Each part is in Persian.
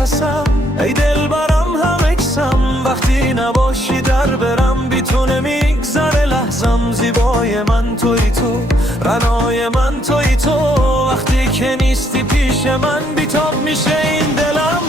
نفسم، ای دل برم هم اکسم. وقتی نباشی در برم، بی تو نمیگذره لحظم. زیبای من توی تو، رنای من توی تو. وقتی که نیستی پیش من، بیتاب میشه این دلم.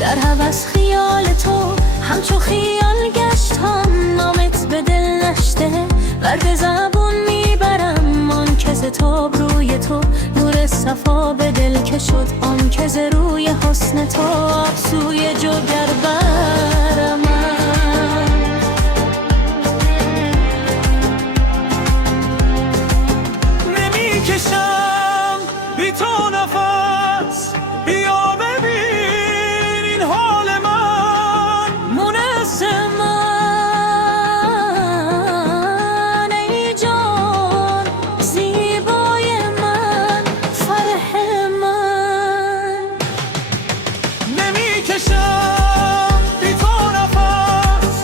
در هوس خیال تو همچو خیال گشتم. نامت به دل نشته ور به زبون میبرم. آن که ز تاب روی تو نور صفا به دل که شد. آن که ز روی حسن تو افسوی جگر برم. نمیکشم بی تو نفس، بیا ببین این حال من. مونس من ای جان، زیبای من، فرح من. نمیکشم بی تو نفس،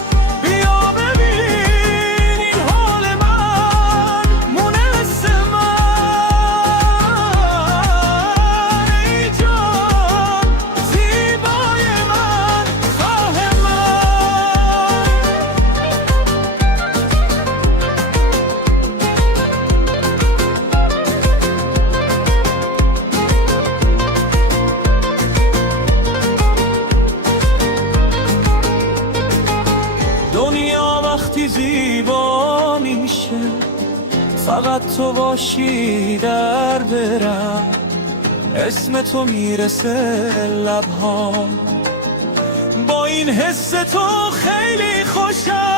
بیا ببین این حال من. مونس من ای جان، زیبای من، فرح من. دنیا وقتی زیبا میشه، فقط تو باشی در برم. اسم تو میرسه لبهام، با این حس تو خیلی خوشم.